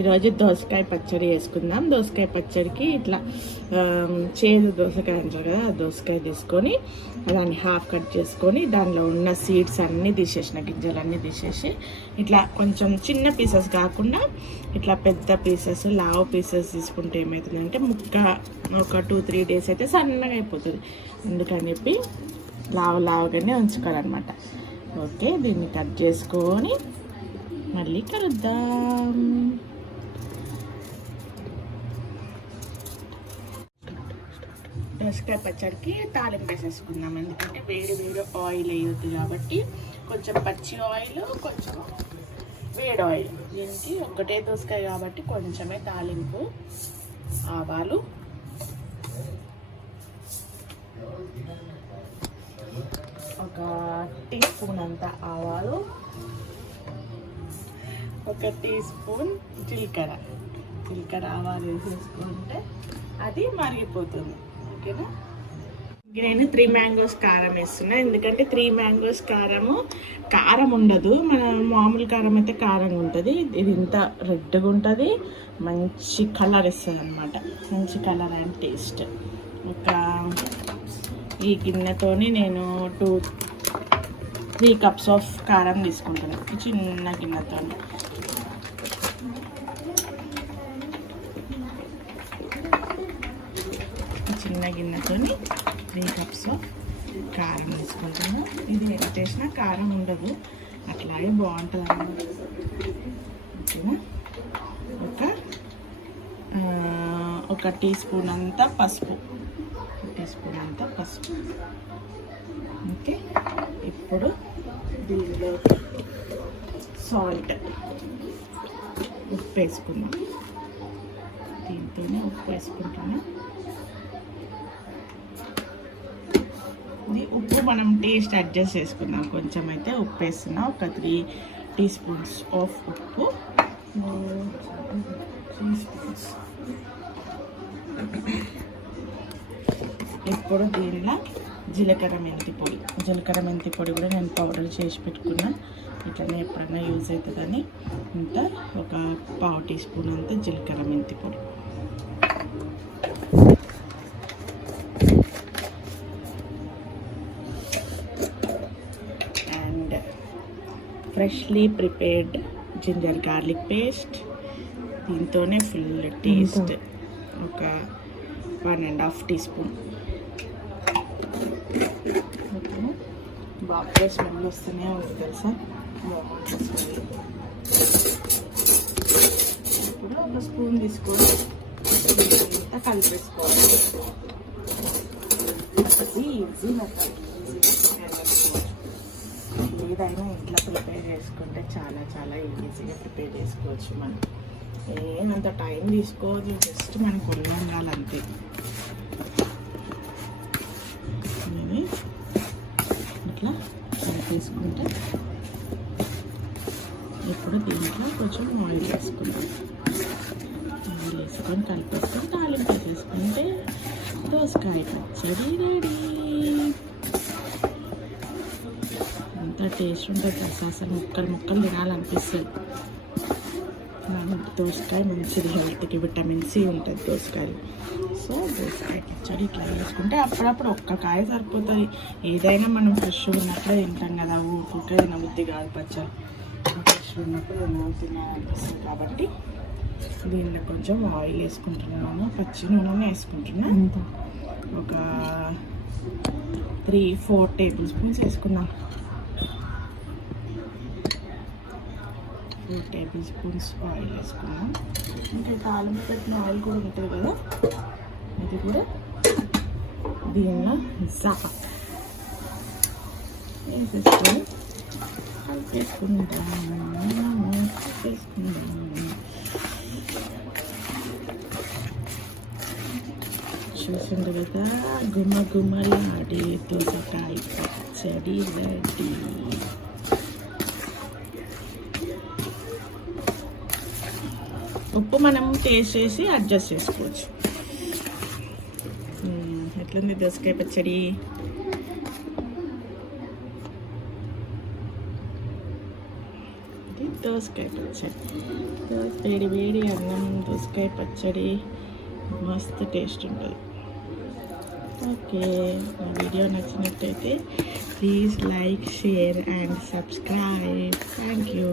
ఈరోజు దోసకాయ పచ్చడి వేసుకుందాం. దోసకాయ పచ్చడికి ఇట్లా చేదు దోసకాయ అంటారు కదా, ఆ దోసకాయ తీసుకొని దాన్ని హాఫ్ కట్ చేసుకొని దానిలో ఉన్న సీడ్స్ అన్నీ తీసేసిన, గింజలన్నీ తీసేసి ఇట్లా కొంచెం చిన్న పీసెస్ కాకుండా ఇట్లా పెద్ద పీసెస్, లావు పీసెస్ తీసుకుంటే ఏమవుతుందంటే ముక్క ఒక 2-3 days అయితే సన్నగా అయిపోతుంది. అందుకని చెప్పి లావుగానే ఉంచుకోవాలన్నమాట. ఓకే, దీన్ని కట్ చేసుకొని మళ్ళీ కలుద్దాం. దోసకాయ పచ్చడికి తాలింపు వేసేసుకుందాం. ఎందుకంటే వేడి ఆయిల్ వేయొద్దు కాబట్టి కొంచెం పచ్చి ఆయిల్, కొంచెం వేడి ఆయిల్. దీనికి ఒకటే దోసకాయ కాబట్టి కొంచెమే తాలింపు. ఆవాలు, ఒక టీస్పూన్ అంత ఆవాలు, ఒక టీస్పూన్ జీలకర్ర ఆవాలు వేసేసుకుంటే అది మరిగిపోతుంది. ఓకేనా? నేను 3 mangoes కారం వేస్తున్నా. ఎందుకంటే 3 mangoes కారం ఉండదు. మన మామూలు కారం అయితే కారంగా ఉంటుంది. ఇది ఇంత రెడ్గా ఉంటుంది, మంచి కలర్ ఇస్తుంది అనమాట. మంచి కలర్ అండ్ టేస్ట్. ఈ గిన్నెతోని నేను 2-3 cups ఆఫ్ కారం తీసుకుంటాను. చిన్న గిన్నెతో గిన్నెతోని 3 cups ఆఫ్ కారం తీసుకుంటాను. ఇది ఎంత చేసినా కారం ఉండదు, అట్లాగే బాగుంటుంది అన్నమాట. ఓకేనా? ఒక టీస్పూన్ అంతా పసుపు, ఓకే. ఇప్పుడు దీనిలో సాల్ట్, ఉప్పు వేసుకున్నాం. దీంతోనే ఉప్పు వేసుకుంటున్నాం. ఉప్పు మనం టేస్ట్ అడ్జస్ట్ చేసుకుందాం. కొంచెం అయితే ఉప్పు వేస్తున్నాం. ఒక 3 teaspoons ఆఫ్ ఉప్పు. ఇప్పుడు దీనిలో జీలకర్ర మెంతి పొడి కూడా నేను పౌడర్ చేసి పెట్టుకున్నా. ఇట్లనే ఎప్పుడైనా యూజ్ అవుతుందని ఇంత ఒక 1/2 teaspoon అంత జీలకర్ర మెంతి పొడి. And freshly prepared ginger garlic paste. దీంతోనే ఫుల్ టేస్ట్. ఒక 1.5 teaspoon. బాగా స్మెల్ వస్తూనే ఉంది తెలుసా, బాగుంటుంది. ఇప్పుడు ఒక స్పూన్ తీసుకొని అంతా కలిపేసుకోవాలి. ఈజీ మెథడ్, ఏదైనా ఇంట్లో ప్రిపేర్ చేసుకుంటే చాలా చాలా ఈజీగా ప్రిపేర్ చేసుకోవచ్చు. మనం ఏమంత టైం తీసుకోవద్దు, జస్ట్ మనకు ఒళ్ళు ఉండాలంతే. ఇట్లా తీసుకుంటే ఇప్పుడు దీంట్లో కొంచెం ఆయిల్ వేసుకుంటాం. ఆయిల్ వేసుకొని కలిపేసుకొని తాలింపు వేసుకుంటే దోసకాయ పచ్చడి రెడీ. అంత టేస్ట్ ఉంటుంది తెలుసా, అసలు ముక్కలు తినాలనిపిస్తుంది. దోసకాయ మంచిది హెల్త్కి, విటమిన్ C ఉంటుంది దోసకాయలు. సో దోసకాయ పచ్చడి ఇట్లా వేసుకుంటే అప్పుడప్పుడు ఒక్క కాయ సరిపోతుంది. ఏదైనా మనం ఫ్రెష్ ఉన్నప్పుడే తింటాం కదా, ఊరికే తినబుద్ధి కాదు పచ్చడి. ఫ్రెష్ ఉన్నప్పుడు తినాలనిపిస్తుంది కాబట్టి దీనిలో కొంచెం ఆయిల్ వేసుకుంటున్నాను, పచ్చి నూనె వేసుకుంటున్నాను. ఒక 3-4 tablespoons వేసుకున్నాను. 4 tablespoons ఆయిల్ వేసుకున్నాం. ఇంకా తాలింపు పెట్టిన ఆయిల్ కూడా ఉంటుంది కదా, ఇది కూడా దీనిలో వేసేసుకొని కలిపేసుకుందాం. చూసిండు కదా, గుమ్మలాడే దోసకాయ పచ్చడి రెడీ. ఉప్పు మనం టేస్ట్ చేసి అడ్జస్ట్ చేసుకోవచ్చు. ఎట్లుంది దోసకాయ పచ్చడి? దోసకాయ పచ్చడి. వేడి వేడి అన్నం దోసకాయ పచ్చడి మస్తు టేస్ట్ ఉంటుంది. ఓకే, నా వీడియో నచ్చినట్టయితే please like, share and subscribe. Thank you.